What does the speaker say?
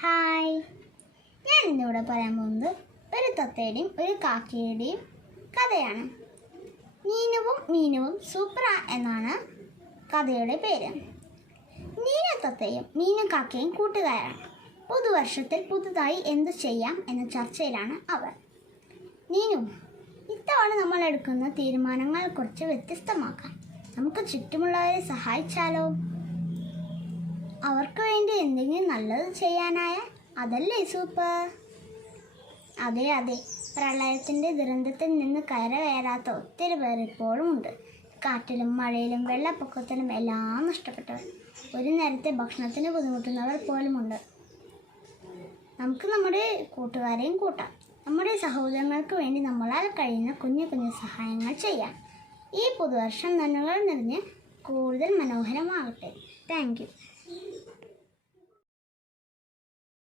Hi, ഞാൻ ഇന്നിവിടെ പറയാൻ പോകുന്നത് ഒരു തത്തയുടെയും ഒരു കാക്കയുടെയും കഥയാണ്. നീനുവും മീനുവും സൂപ്പർ എന്നാണ് കഥയുടെ പേര്. നീന തത്തയും മീനു കാക്കയും കൂട്ടുകാരാണ്. പുതുവർഷത്തിൽ പുതുതായി എന്തു ചെയ്യാം എന്ന ചർച്ചയിലാണ് അവർ. നീനു, ഇത്തവണ നമ്മൾ എടുക്കുന്ന തീരുമാനങ്ങൾ കുറച്ച് വ്യത്യസ്തമാക്കാം. നമുക്ക് ചുറ്റുമുള്ളവരെ സഹായിച്ചാലോ? അവർക്ക് വേണ്ടി എന്തെങ്കിലും നല്ലത് ചെയ്യാനായ അതല്ലേ സൂപ്പർ. അതെ, പ്രളയത്തിൻ്റെ ദുരന്തത്തിൽ നിന്ന് കരകയറാത്ത ഒത്തിരി പേർ ഇപ്പോഴും ഉണ്ട്. കാറ്റിലും മഴയിലും വെള്ളപ്പൊക്കത്തിലും എല്ലാം നഷ്ടപ്പെട്ടവർ, ഒരു നേരത്തെ ഭക്ഷണത്തിന് ബുദ്ധിമുട്ടുന്നവർ പോലുമുണ്ട്. നമുക്ക് നമ്മുടെ കൂട്ടുകാരെയും കൂട്ടാം. നമ്മുടെ സഹോദരങ്ങൾക്ക് വേണ്ടി നമ്മളാൽ കഴിയുന്ന കുഞ്ഞു കുഞ്ഞു സഹായങ്ങൾ ചെയ്യാം. ഈ പുതുവർഷം നന്മകൾ നിറഞ്ഞ് കൂടുതൽ മനോഹരമാകട്ടെ. Thank you.